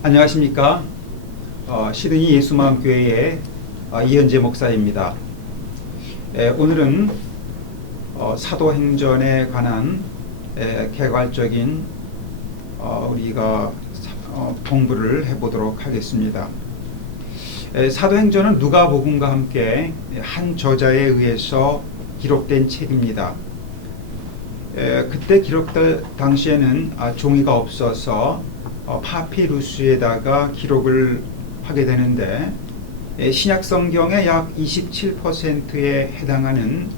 안녕하십니까. 시드니 예수마음교회의 이현재 목사입니다. 오늘은 사도행전에 관한 개괄적인 우리가 공부를 해보도록 하겠습니다. 사도행전은 누가복음과 함께 한 저자에 의해서 기록된 책입니다. 그때 기록될 당시에는 종이가 없어서 파피루스에다가 기록을 하게 되는데 신약 성경의 약 27%에 해당하는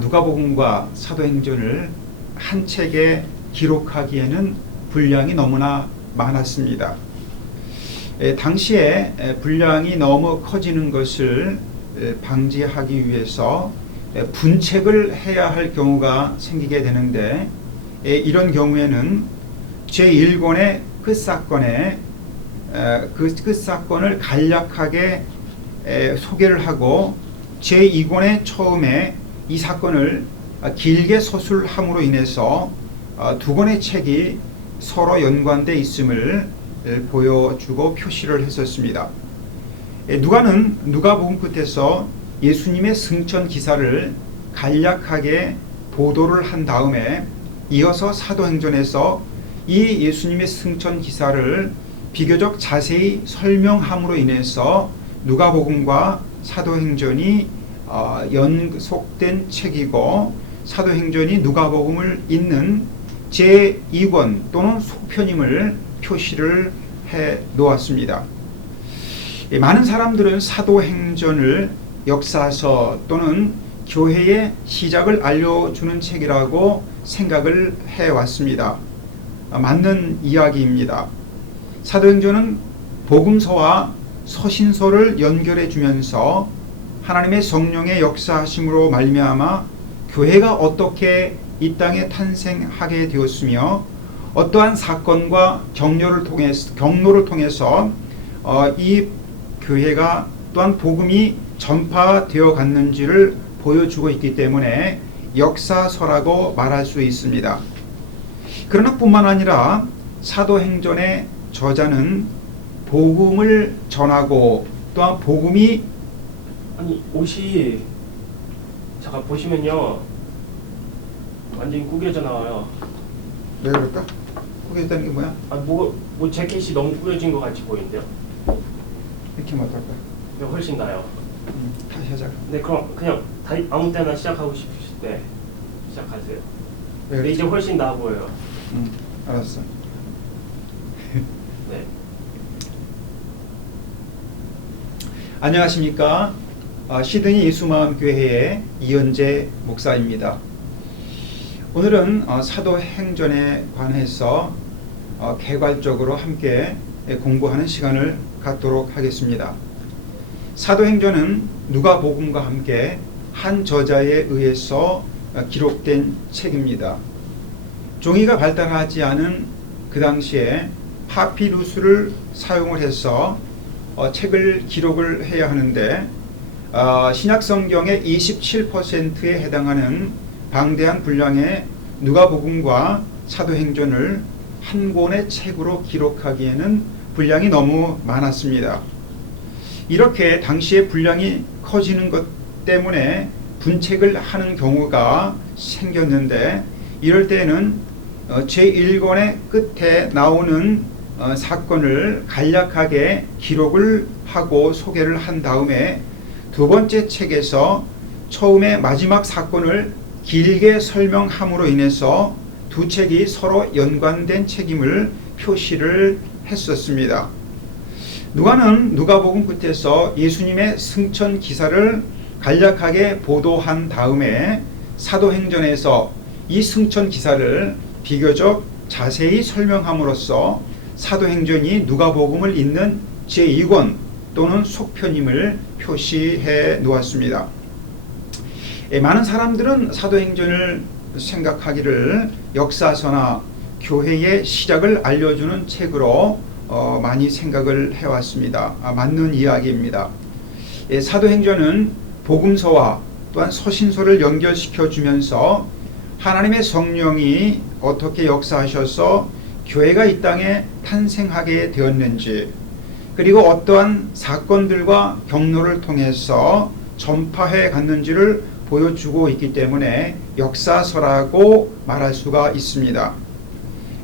누가복음과 사도행전을 한 책에 기록하기에는 분량이 너무나 많았습니다. 당시에 분량이 너무 커지는 것을 방지하기 위해서 분책을 해야 할 경우가 생기게 되는데 이런 경우에는 제1권의 끝사건에 그 끝사건을 간략하게 소개를 하고 제2권의 처음에 이 사건을 길게 서술함으로 인해서 두 권의 책이 서로 연관되어 있음을 보여주고 표시를 했었습니다. 누가복음 끝에서 예수님의 승천 기사를 간략하게 보도를 한 다음에 이어서 사도행전에서 이 예수님의 승천 기사를 비교적 자세히 설명함으로 인해서 누가복음과 사도행전이 연속된 책이고 사도행전이 누가복음을 잇는 제2권 또는 속편임을 표시를 해 놓았습니다. 많은 사람들은 사도행전을 역사서 또는 교회의 시작을 알려주는 책이라고 생각을 해왔습니다. 맞는 이야기입니다. 사도행전은 복음서와 서신서를 연결해 주면서 하나님의 성령의 역사하심으로 말미암아 교회가 어떻게 이 땅에 탄생하게 되었으며 어떠한 사건과 경로를 통해서 이 교회가 또한 복음이 전파되어 갔는지를 보여주고 있기 때문에 역사서라고 말할 수 있습니다. 그러나 뿐만 아니라 사도행전의 저자는 복음을 전하고 또한 복음이 옷이 잠깐 보시면요 완전히 구겨져 나와요. 왜 그럴까? 구겨졌다는 게 뭐야? 뭐 재킷이 너무 구겨진 것 같이 보이는데요. 이렇게 하면 어떨까? 이거 훨씬 나아요. 다시 하자. 네, 그럼 그냥 아무 때나 시작하고 싶으실 때 시작하세요. 네, 이제 훨씬 나아 보여요. 알았어. 네. 안녕하십니까. 시드니 예수마음교회의 이현재 목사입니다. 오늘은 사도행전에 관해서 개괄적으로 함께 공부하는 시간을 갖도록 하겠습니다. 사도행전은 누가복음과 함께 한 저자에 의해서 기록된 책입니다. 종이가 발달하지 않은 그 당시에 파피루스를 사용을 해서 책을 기록을 해야 하는데 신약 성경의 27%에 해당하는 방대한 분량의 누가복음과 사도행전을 한 권의 책으로 기록하기에는 분량이 너무 많았습니다. 이렇게 당시에 분량이 커지는 것 때문에 분책을 하는 경우가 생겼는데 이럴 때는 제1권의 끝에 나오는 사건을 간략하게 기록을 하고 소개를 한 다음에 두 번째 책에서 처음에 마지막 사건을 길게 설명함으로 인해서 두 책이 서로 연관된 책임을 표시를 했었습니다. 누가는 누가복음 끝에서 예수님의 승천 기사를 간략하게 보도한 다음에 사도행전에서 이 승천 기사를 비교적 자세히 설명함으로써 사도행전이 누가복음을 잇는 제2권 또는 속편임을 표시해 놓았습니다. 많은 사람들은 사도행전을 생각하기를 역사서나 교회의 시작을 알려주는 책으로 많이 생각을 해왔습니다. 맞는 이야기입니다. 사도행전은 복음서와 또한 서신서를 연결시켜 주면서 하나님의 성령이 어떻게 역사하셔서 교회가 이 땅에 탄생하게 되었는지, 그리고 어떠한 사건들과 경로를 통해서 전파해 갔는지를 보여주고 있기 때문에 역사서라고 말할 수가 있습니다.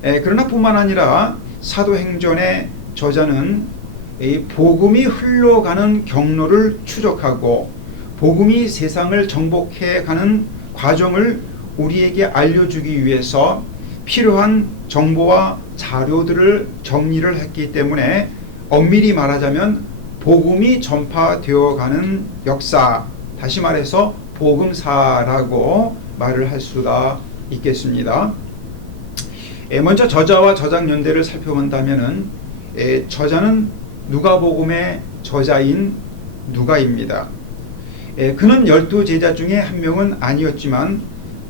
그러나 뿐만 아니라 사도행전의 저자는 이 복음이 흘러가는 경로를 추적하고 복음이 세상을 정복해 가는 과정을 우리에게 알려주기 위해서 필요한 정보와 자료들을 정리를 했기 때문에 엄밀히 말하자면 복음이 전파되어 가는 역사, 다시 말해서 복음사라고 말을 할 수가 있겠습니다. 먼저 저자와 저작 연대를 살펴본다면은 저자는 누가복음의 저자인 누가입니다. 그는 12제자 중에 한 명은 아니었지만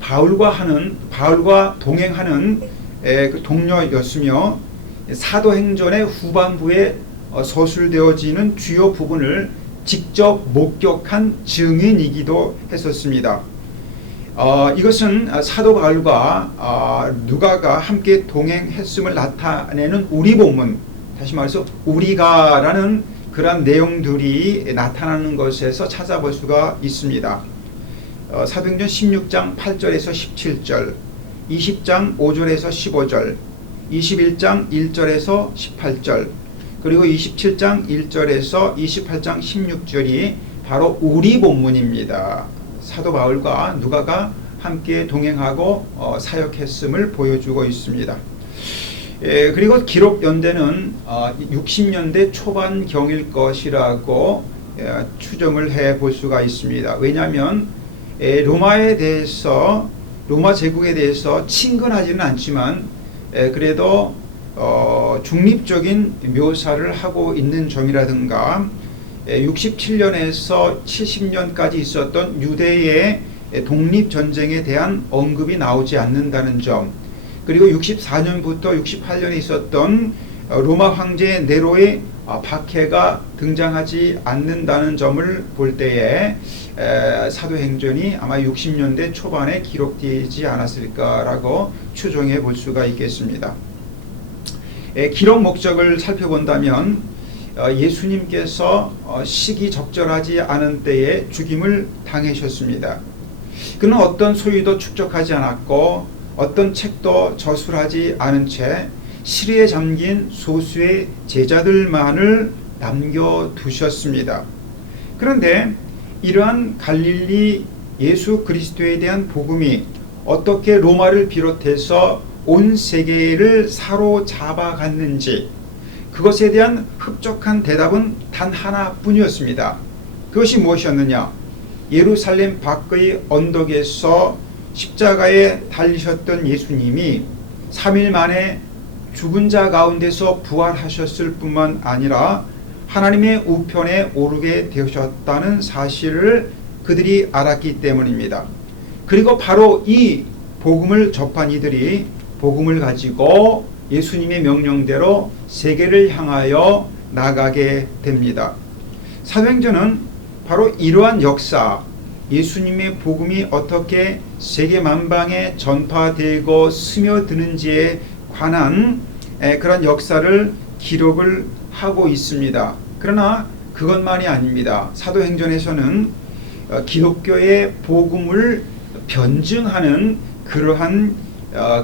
바울과 동행하는 그 동료였으며 사도행전의 후반부에 서술되어지는 주요 부분을 직접 목격한 증인이기도 했었습니다. 이것은 사도 바울과 누가가 함께 동행했음을 나타내는 우리본문, 다시 말해서 우리가라는 그러한 내용들이 나타나는 것에서 찾아볼 수가 있습니다. 사도행전 16장 8절에서 17절, 20장 5절에서 15절, 21장 1절에서 18절, 그리고 27장 1절에서 28장 16절이 바로 우리 본문입니다. 사도 바울과 누가가 함께 동행하고 사역했음을 보여주고 있습니다. 그리고 기록 연대는 60년대 초반경일 것이라고 추정을 해 볼 수가 있습니다. 왜냐하면 로마 제국에 대해서 친근하지는 않지만 그래도 중립적인 묘사를 하고 있는 점이라든가 67년에서 70년까지 있었던 유대의 독립전쟁에 대한 언급이 나오지 않는다는 점, 그리고 64년부터 68년에 있었던 로마 황제 네로의 박해가 등장하지 않는다는 점을 볼 때에 사도행전이 아마 60년대 초반에 기록되지 않았을까라고 추정해 볼 수가 있겠습니다. 기록 목적을 살펴본다면 예수님께서 시기적절하지 않은 때에 죽임을 당하셨습니다. 그는 어떤 소유도 축적하지 않았고 어떤 책도 저술하지 않은 채 시리에 잠긴 소수의 제자들만을 남겨두셨습니다. 그런데 이러한 갈릴리 예수 그리스도에 대한 복음이 어떻게 로마를 비롯해서 온 세계를 사로잡아 갔는지, 그것에 대한 흡족한 대답은 단 하나뿐이었습니다. 그것이 무엇이었느냐? 예루살렘 밖의 언덕에서 십자가에 달리셨던 예수님이 3일 만에 죽은 자 가운데서 부활하셨을 뿐만 아니라 하나님의 우편에 오르게 되셨다는 사실을 그들이 알았기 때문입니다. 그리고 바로 이 복음을 접한 이들이 복음을 가지고 예수님의 명령대로 세계를 향하여 나가게 됩니다. 사도행전은 바로 이러한 역사, 예수님의 복음이 어떻게 세계 만방에 전파되고 스며드는지에 관한 그런 역사를 기록을 하고 있습니다. 그러나 그것만이 아닙니다. 사도행전에서는 기독교의 복음을 변증하는 그러한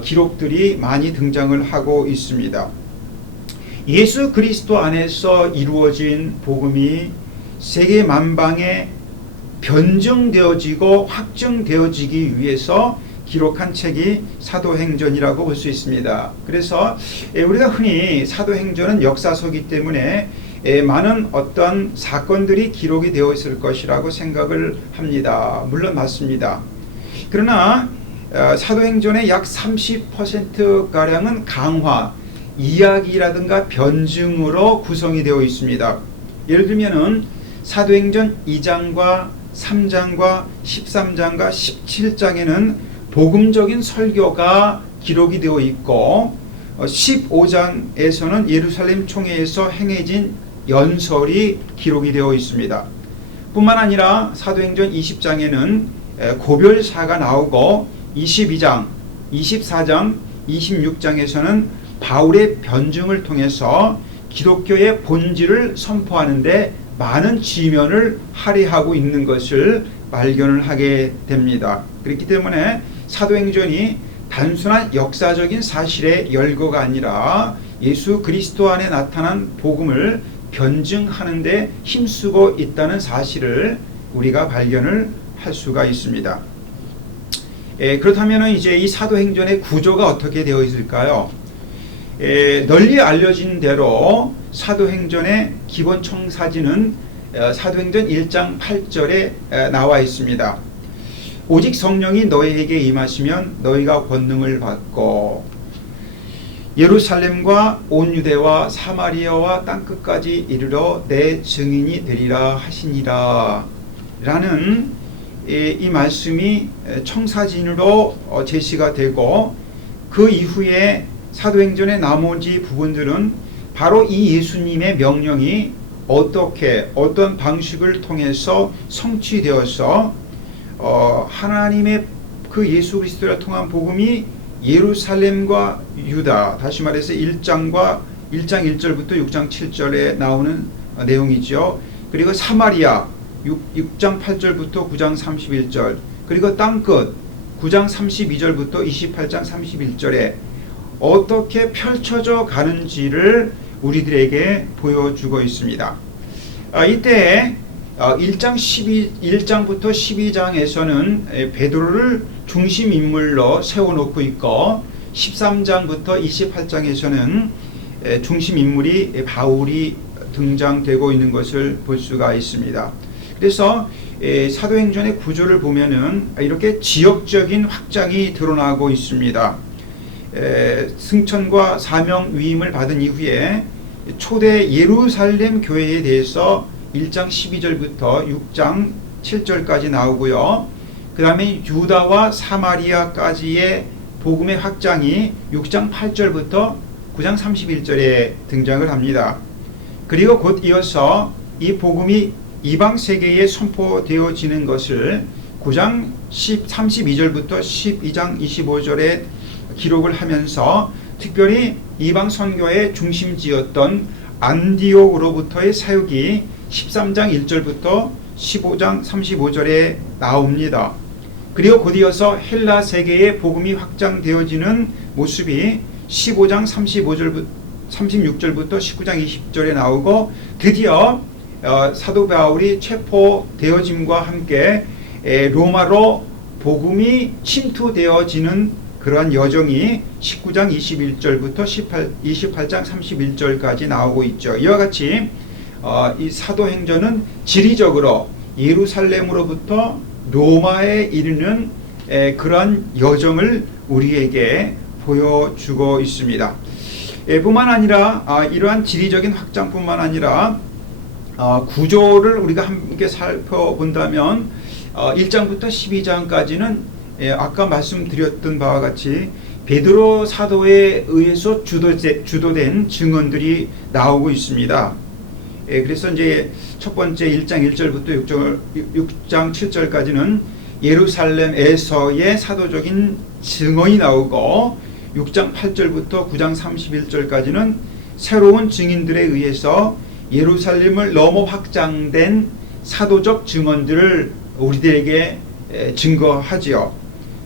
기록들이 많이 등장을 하고 있습니다. 예수 그리스도 안에서 이루어진 복음이 세계 만방에 변증되어지고 확증되어지기 위해서 기록한 책이 사도행전이라고 볼 수 있습니다. 그래서 우리가 흔히 사도행전은 역사서이기 때문에 많은 어떤 사건들이 기록이 되어 있을 것이라고 생각을 합니다. 물론 맞습니다. 그러나 사도행전의 약 30%가량은 강화, 이야기라든가 변증으로 구성이 되어 있습니다. 예를 들면은 사도행전 2장과 3장과 13장과 17장에는 복음적인 설교가 기록이 되어 있고 15장에서는 예루살렘 총회에서 행해진 연설이 기록이 되어 있습니다. 뿐만 아니라 사도행전 20장에는 고별사가 나오고 22장, 24장, 26장에서는 바울의 변증을 통해서 기독교의 본질을 선포하는데 많은 지면을 할애하고 있는 것을 발견을 하게 됩니다. 그렇기 때문에 사도행전이 단순한 역사적인 사실의 열거가 아니라 예수 그리스도 안에 나타난 복음을 변증하는 데 힘쓰고 있다는 사실을 우리가 발견을 할 수가 있습니다. 그렇다면 이제 이 사도행전의 구조가 어떻게 되어 있을까요? 널리 알려진 대로 사도행전의 기본 청사진은 사도행전 1장 8절에 나와 있습니다. 오직 성령이 너희에게 임하시면 너희가 권능을 받고 예루살렘과 온 유대와 사마리아와 땅끝까지 이르러 내 증인이 되리라 하시니라 라는 이 말씀이 청사진으로 제시가 되고, 그 이후에 사도행전의 나머지 부분들은 바로 이 예수님의 명령이 어떤 방식을 통해서 성취되어서 하나님의 그 예수 그리스도를 통한 복음이 예루살렘과 유다, 다시 말해서 1장 1절부터 6장 7절에 나오는 내용이죠. 그리고 사마리아 6장 8절부터 9장 31절, 그리고 땅끝 9장 32절부터 28장 31절에 어떻게 펼쳐져 가는지를 우리들에게 보여주고 있습니다. 이때 1장부터 12장에서는 베드로를 중심 인물로 세워놓고 있고, 13장부터 28장에서는 중심 인물이 바울이 등장되고 있는 것을 볼 수가 있습니다. 그래서 사도행전의 구조를 보면은 이렇게 지역적인 확장이 드러나고 있습니다. 승천과 사명 위임을 받은 이후에 초대 예루살렘 교회에 대해서 1장 12절부터 6장 7절까지 나오고요. 그 다음에 유다와 사마리아까지의 복음의 확장이 6장 8절부터 9장 31절에 등장을 합니다. 그리고 곧 이어서 이 복음이 이방 세계에 선포되어지는 것을 9장 32절부터 12장 25절에 기록을 하면서, 특별히 이방 선교의 중심지였던 안디옥으로부터의 사역이 13장 1절부터 15장 35절에 나옵니다. 그리고 곧 이어서 헬라 세계의 복음이 확장되어지는 모습이 15장 36절부터 19장 20절에 나오고, 드디어 사도 바울이 체포되어짐과 함께 로마로 복음이 침투되어지는 그러한 여정이 19장 21절부터 28장 31절까지 나오고 있죠. 이와 같이 이 사도행전은 지리적으로 예루살렘으로부터 로마에 이르는 그러한 여정을 우리에게 보여주고 있습니다. 뿐만 아니라 이러한 지리적인 확장뿐만 아니라 구조를 우리가 함께 살펴본다면 1장부터 12장까지는 아까 말씀드렸던 바와 같이 베드로 사도에 의해서 주도된 증언들이 나오고 있습니다. 그래서 이제 첫 번째 1장 1절부터 6장 7절까지는 예루살렘에서의 사도적인 증언이 나오고, 6장 8절부터 9장 31절까지는 새로운 증인들에 의해서 예루살렘을 넘어 확장된 사도적 증언들을 우리들에게 증거하지요.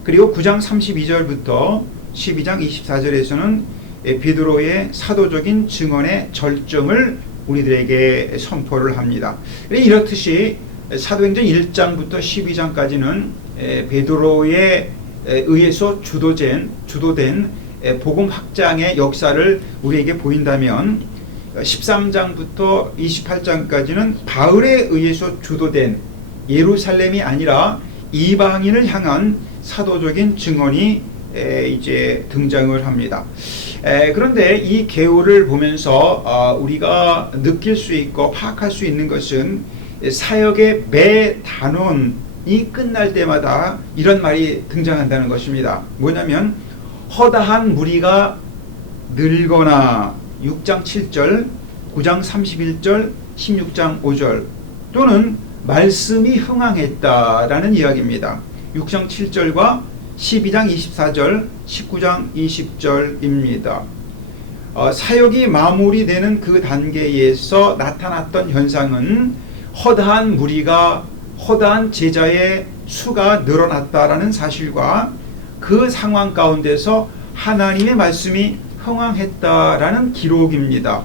그리고 9장 32절부터 12장 24절에서는 베드로의 사도적인 증언의 절정을 우리들에게 선포를 합니다. 이렇듯이 사도행전 1장부터 12장까지는 베드로에 의해서 주도된 복음 확장의 역사를 우리에게 보인다면, 13장부터 28장까지는 바울에 의해서 주도된 예루살렘이 아니라 이방인을 향한 사도적인 증언이 이제 등장을 합니다. 그런데 이 계율을 보면서 우리가 느낄 수 있고 파악할 수 있는 것은, 사역의 매 단원이 끝날 때마다 이런 말이 등장한다는 것입니다. 뭐냐면 허다한 무리가 늘거나 6장 7절, 9장 31절, 16장 5절, 또는 말씀이 흥황했다라는 이야기입니다. 6장 7절과 12장 24절, 19장 20절입니다. 사역이 마무리되는 그 단계에서 나타났던 현상은 허다한 무리가 허다한 제자의 수가 늘어났다라는 사실과 그 상황 가운데서 하나님의 말씀이 흥황했다라는 기록입니다.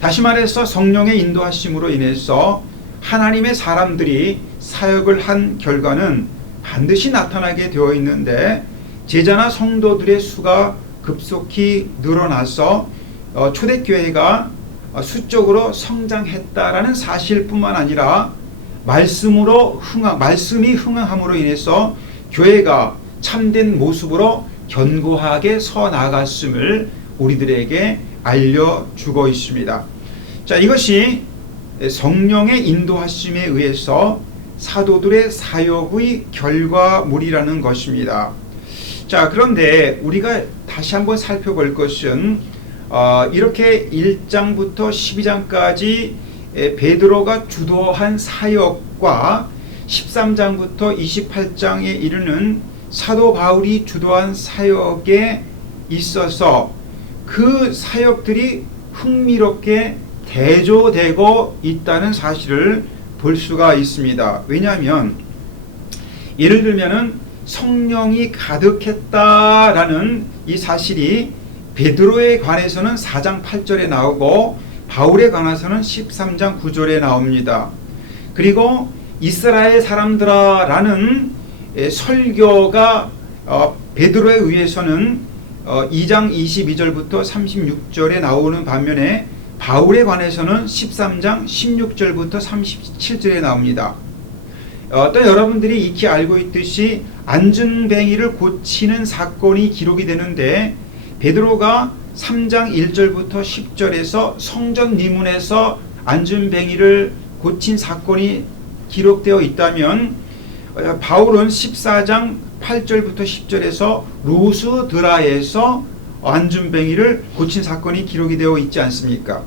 다시 말해서 성령의 인도하심으로 인해서 하나님의 사람들이 사역을 한 결과는 반드시 나타나게 되어 있는데, 제자나 성도들의 수가 급속히 늘어나서 초대교회가 수적으로 성장했다라는 사실뿐만 아니라 말씀이 흥황함으로 인해서 교회가 참된 모습으로 견고하게 서 나갔음을 우리들에게 알려주고 있습니다. 자, 이것이 성령의 인도하심에 의해서 사도들의 사역의 결과물이라는 것입니다. 자, 그런데 우리가 다시 한번 살펴볼 것은 이렇게 1장부터 12장까지 베드로가 주도한 사역과 13장부터 28장에 이르는 사도 바울이 주도한 사역에 있어서 그 사역들이 흥미롭게 대조되고 있다는 사실을 볼 수가 있습니다. 왜냐하면 예를 들면은 성령이 가득했다라는 이 사실이 베드로에 관해서는 4장 8절에 나오고 바울에 관해서는 13장 9절에 나옵니다. 그리고 이스라엘 사람들아라는 설교가 베드로에 의해서는 2장 22절부터 36절에 나오는 반면에 바울에 관해서는 13장 16절부터 37절에 나옵니다. 또 여러분들이 익히 알고 있듯이 안전뱅이를 고치는 사건이 기록이 되는데, 베드로가 3장 1절부터 10절에서 성전 미문에서 안전뱅이를 고친 사건이 기록되어 있다면, 바울은 14장 8절부터 10절에서 루스드라에서 안전뱅이를 고친 사건이 기록이 되어 있지 않습니까?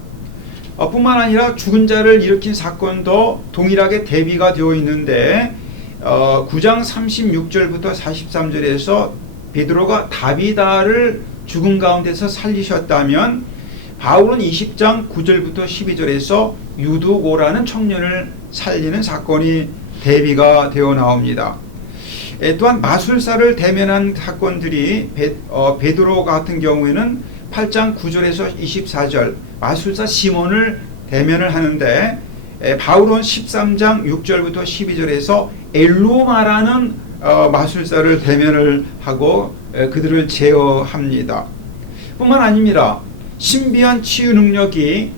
뿐만 아니라 죽은 자를 일으킨 사건도 동일하게 대비가 되어 있는데, 9장 36절부터 43절에서 베드로가 다비다를 죽은 가운데서 살리셨다면, 바울은 20장 9절부터 12절에서 유두고라는 청년을 살리는 사건이 대비가 되어 나옵니다. 또한 마술사를 대면한 사건들이 베드로 같은 경우에는 8장 9절에서 24절 마술사 시몬을 대면을 하는데, 바울은 13장 6절부터 12절에서 엘루마라는 마술사를 대면을 하고 그들을 제어합니다. 뿐만 아닙니다. 신비한 치유 능력이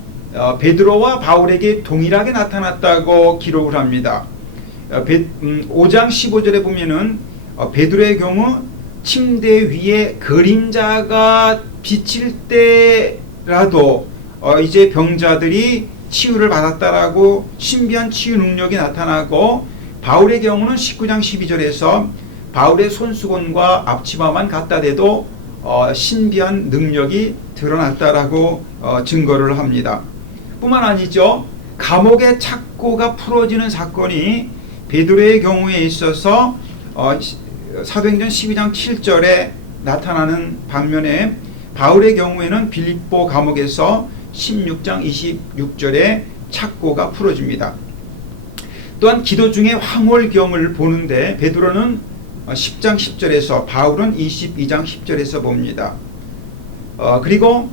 베드로와 바울에게 동일하게 나타났다고 기록을 합니다. 5장 15절에 보면은 베드로의 경우 침대 위에 그림자가 비칠 때라도 이제 병자들이 치유를 받았다라고 신비한 치유 능력이 나타나고, 바울의 경우는 19장 12절에서 바울의 손수건과 앞치마만 갖다 대도 신비한 능력이 드러났다라고 증거를 합니다. 뿐만 아니죠. 감옥의 착고가 풀어지는 사건이 베드로의 경우에 있어서 사도행전 12장 7절에 나타나는 반면에, 바울의 경우에는 빌립보 감옥에서 16장 26절에 착고가 풀어집니다. 또한 기도 중에 황홀경을 보는데 베드로는 10장 10절에서 바울은 22장 10절에서 봅니다. 그리고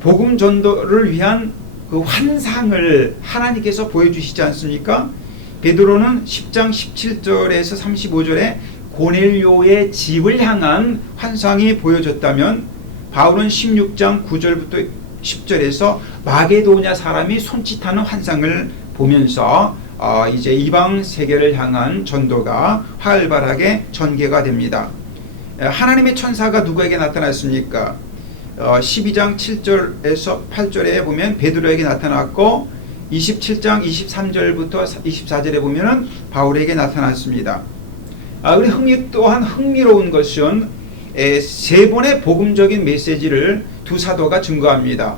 복음 전도를 위한 그 환상을 하나님께서 보여주시지 않습니까? 베드로는 10장 17절에서 35절에 고넬료의 집을 향한 환상이 보여졌다면, 바울은 16장 9절부터 10절에서 마게도냐 사람이 손짓하는 환상을 보면서 이제 이방 세계를 향한 전도가 활발하게 전개가 됩니다. 하나님의 천사가 누구에게 나타났습니까? 12장 7절에서 8절에 보면 베드로에게 나타났고, 27장 23절부터 24절에 보면은 바울에게 나타났습니다. 또한 흥미로운 것은 세 번의 복음적인 메시지를 두 사도가 증거합니다.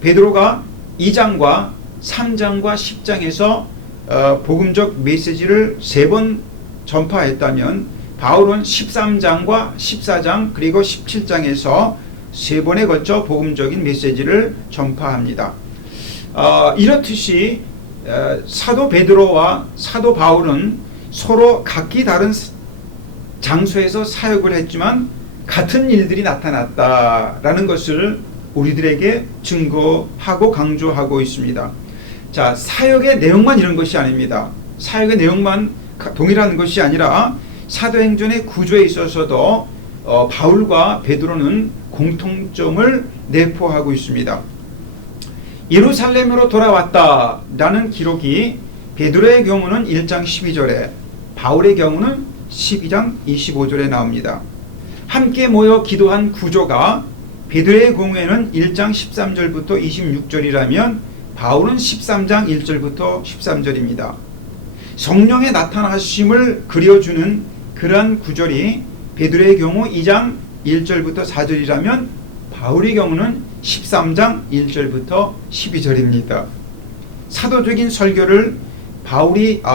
베드로가 2장과 3장과 10장에서 복음적 메시지를 세 번 전파했다면, 바울은 13장과 14장 그리고 17장에서 3번에 걸쳐 복음적인 메시지를 전파합니다. 이렇듯이 사도 베드로와 사도 바울은 서로 각기 다른 장소에서 사역을 했지만 같은 일들이 나타났다라는 것을 우리들에게 증거하고 강조하고 있습니다. 자, 사역의 내용만 이런 것이 아닙니다. 사역의 내용만 동일한 것이 아니라 사도행전의 구조에 있어서도 바울과 베드로는 공통점을 내포하고 있습니다. 예루살렘으로 돌아왔다라는 기록이 베드로의 경우는 1장 12절에, 바울의 경우는 12장 25절에 나옵니다. 함께 모여 기도한 구조가 베드로의 경우에는 1장 13절부터 26절이라면 바울은 13장 1절부터 13절입니다. 성령의 나타나심을 그려주는 그러한 구절이 베드로의 경우 2장 1절부터 4절이라면 바울의 경우는 13장 1절부터 12절입니다. 사도적인 설교를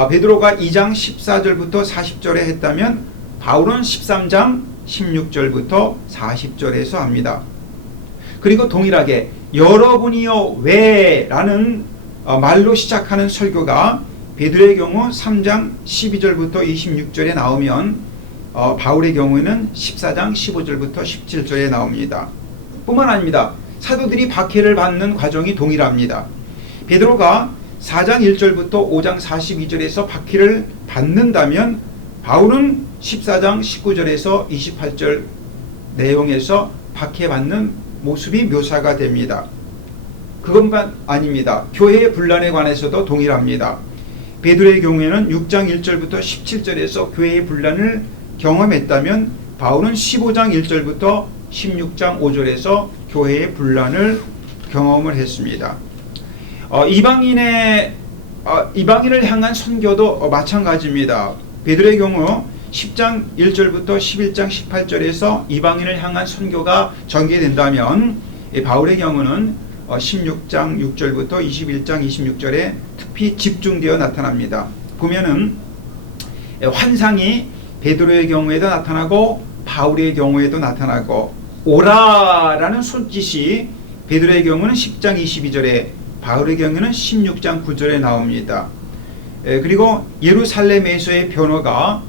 베드로가 2장 14절부터 40절에 했다면 바울은 13장 16절부터 40절에서 합니다. 그리고 동일하게 여러분이요 왜 라는 말로 시작하는 설교가 베드로의 경우 3장 12절부터 26절에 나오면 바울의 경우에는 14장 15절부터 17절에 나옵니다. 뿐만 아닙니다. 사도들이 박해를 받는 과정이 동일합니다. 베드로가 4장 1절부터 5장 42절에서 박해를 받는다면 바울은 14장 19절에서 28절 내용에서 박해받는 모습이 묘사가 됩니다. 그것만 아닙니다. 교회의 분란에 관해서도 동일합니다. 베드로의 경우에는 6장 1절부터 17절에서 교회의 분란을 경험했다면 바울은 15장 1절부터 16장 5절에서 교회의 분란을 경험을 했습니다. 이방인을 향한 선교도 마찬가지입니다. 베드로의 경우 10장 1절부터 11장 18절에서 이방인을 향한 선교가 전개된다면 바울의 경우는 16장 6절부터 21장 26절에 특히 집중되어 나타납니다. 보면은 환상이 베드로의 경우에도 나타나고 바울의 경우에도 나타나고 오라라는 손짓이 베드로의 경우는 10장 22절에 바울의 경우는 16장 9절에 나옵니다. 그리고 예루살렘에서의 변호가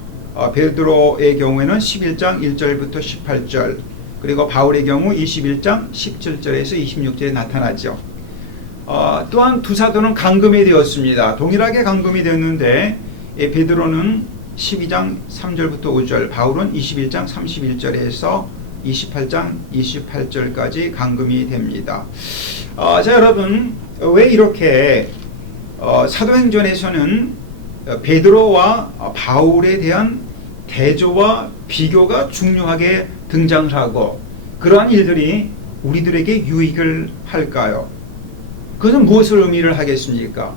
베드로의 경우에는 11장 1절부터 18절 그리고 바울의 경우 21장 17절에서 26절에 나타나죠. 또한 두 사도는 감금이 되었습니다. 동일하게 감금이 되었는데 베드로는 12장 3절부터 5절, 바울은 21장 31절에서 28장 28절까지 감금이 됩니다. 자, 여러분, 왜 이렇게 사도행전에서는 베드로와 바울에 대한 대조와 비교가 중요하게 등장을 하고 그러한 일들이 우리들에게 유익을 할까요? 그것은 무엇을 의미를 하겠습니까?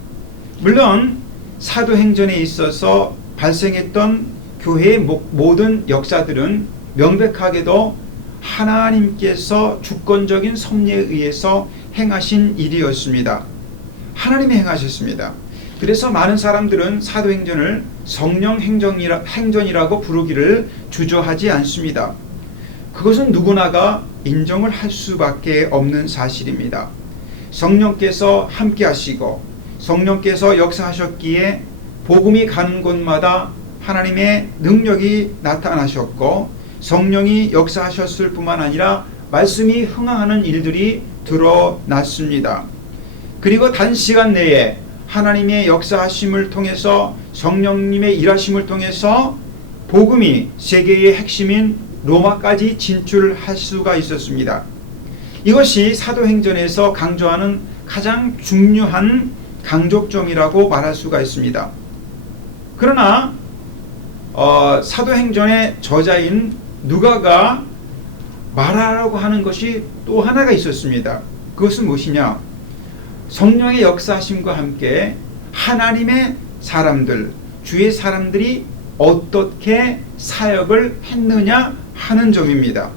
물론 사도행전에 있어서 발생했던 교회의 모든 역사들은 명백하게도 하나님께서 주권적인 섭리에 의해서 행하신 일이었습니다. 하나님이 행하셨습니다. 그래서 많은 사람들은 사도행전을 성령 행전이라고 부르기를 주저하지 않습니다. 그것은 누구나가 인정을 할 수밖에 없는 사실입니다. 성령께서 함께 하시고 성령께서 역사하셨기에 복음이 가는 곳마다 하나님의 능력이 나타나셨고 성령이 역사하셨을 뿐만 아니라 말씀이 흥하는 일들이 드러났습니다. 그리고 단시간 내에 하나님의 역사하심을 통해서 성령님의 일하심을 통해서 복음이 세계의 핵심인 로마까지 진출할 수가 있었습니다. 이것이 사도행전에서 강조하는 가장 중요한 강조점이라고 말할 수가 있습니다. 그러나 사도행전의 저자인 누가가 말하라고 하는 것이 또 하나가 있었습니다. 그것은 무엇이냐? 성령의 역사하심과 함께 하나님의 사람들, 주의 사람들이 어떻게 사역을 했느냐 하는 점입니다.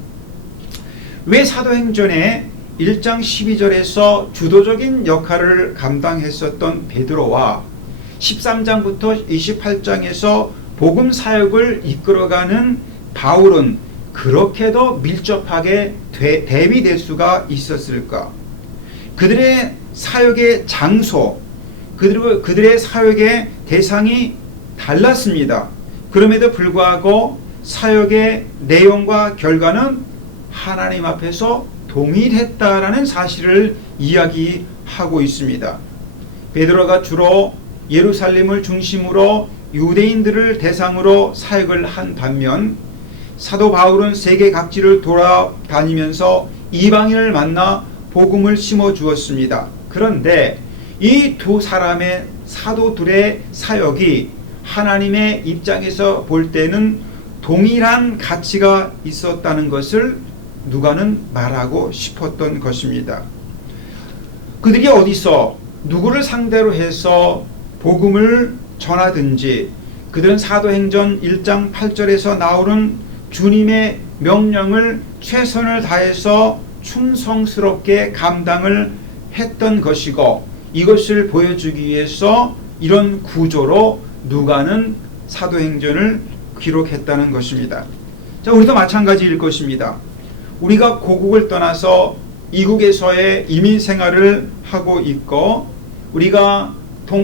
왜 사도행전의 1장 12절에서 주도적인 역할을 감당했었던 베드로와 13장부터 28장에서 복음 사역을 이끌어가는 바울은 그렇게도 밀접하게 대비될 수가 있었을까? 그들의 사역의 장소, 그들의 사역의 대상이 달랐습니다. 그럼에도 불구하고 사역의 내용과 결과는 하나님 앞에서 동일했다라는 사실을 이야기하고 있습니다. 베드로가 주로 예루살렘을 중심으로 유대인들을 대상으로 사역을 한 반면 사도 바울은 세계 각지를 돌아다니면서 이방인을 만나 복음을 심어 주었습니다. 그런데 이 두 사람의 사도들의 사역이 하나님의 입장에서 볼 때는 동일한 가치가 있었다는 것을 누가는 말하고 싶었던 것입니다. 그들이 어디서 누구를 상대로 해서 복음을 전하든지 그들은 사도행전 1장 8절에서 나오는 주님의 명령을 최선을 다해서 충성스럽게 감당을 했던 것이고, 이것을 보여주기 위해서 이런 구조로 누가는 사도행전을 기록했다는 것입니다. 자, 우리도 마찬가지일 것입니다. 우리가 고국을 떠나서 이국에서의 이민 생활을 하고 있고, 우리가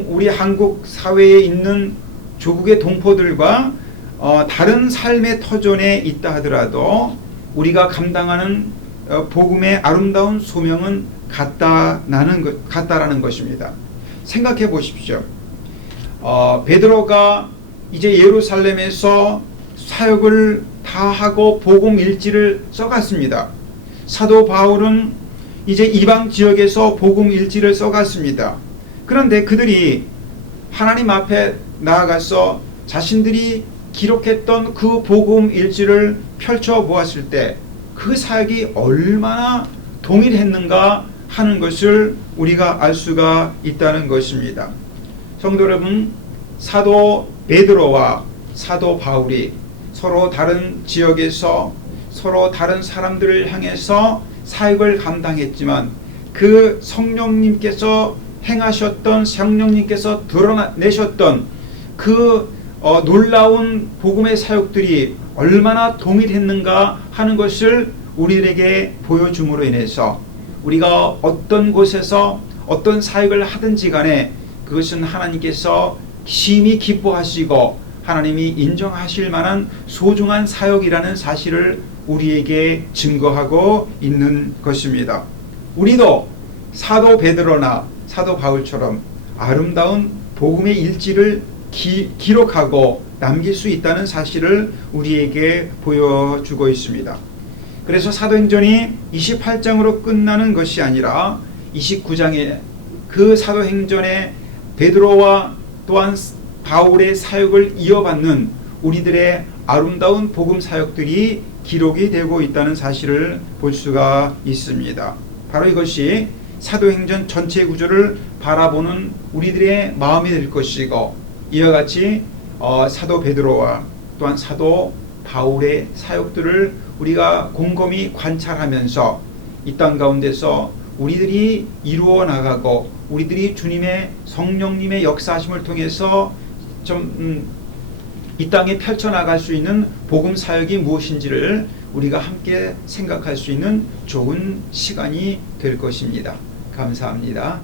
우리 한국 사회에 있는 조국의 동포들과 다른 삶의 터전에 있다 하더라도 우리가 감당하는 복음의 아름다운 소명은 같다라는 것입니다. 생각해 보십시오. 베드로가 이제 예루살렘에서 사역을 다 하고 복음 일지를 써갔습니다. 사도 바울은 이제 이방 지역에서 복음 일지를 써갔습니다. 그런데 그들이 하나님 앞에 나아가서 자신들이 기록했던 그 복음 일지를 펼쳐 보았을 때 그 사역이 얼마나 동일했는가 하는 것을 우리가 알 수가 있다는 것입니다. 성도 여러분, 사도 베드로와 사도 바울이 서로 다른 지역에서 서로 다른 사람들을 향해서 사역을 감당했지만 그 성령님께서 행하셨던, 성령님께서 드러내셨던 그 놀라운 복음의 사역들이 얼마나 동일했는가 하는 것을 우리에게 보여줌으로 인해서 우리가 어떤 곳에서 어떤 사역을 하든지 간에 그것은 하나님께서 심히 기뻐하시고 하나님이 인정하실 만한 소중한 사역이라는 사실을 우리에게 증거하고 있는 것입니다. 우리도 사도 베드로나 사도 바울처럼 아름다운 복음의 일지를 기록하고 남길 수 있다는 사실을 우리에게 보여주고 있습니다. 그래서 사도행전이 28장으로 끝나는 것이 아니라 29장에 그 사도행전에 베드로와 또한 바울의 사역을 이어받는 우리들의 아름다운 복음 사역들이 기록이 되고 있다는 사실을 볼 수가 있습니다. 바로 이것이 사도행전 전체 구조를 바라보는 우리들의 마음이 될 것이고, 이와 같이 사도 베드로와 또한 사도 바울의 사역들을 우리가 곰곰이 관찰하면서 이 땅 가운데서 우리들이 이루어 나가고 우리들이 주님의 성령님의 역사하심을 통해서 이 땅에 펼쳐나갈 수 있는 복음 사역이 무엇인지를 우리가 함께 생각할 수 있는 좋은 시간이 될 것입니다. 감사합니다.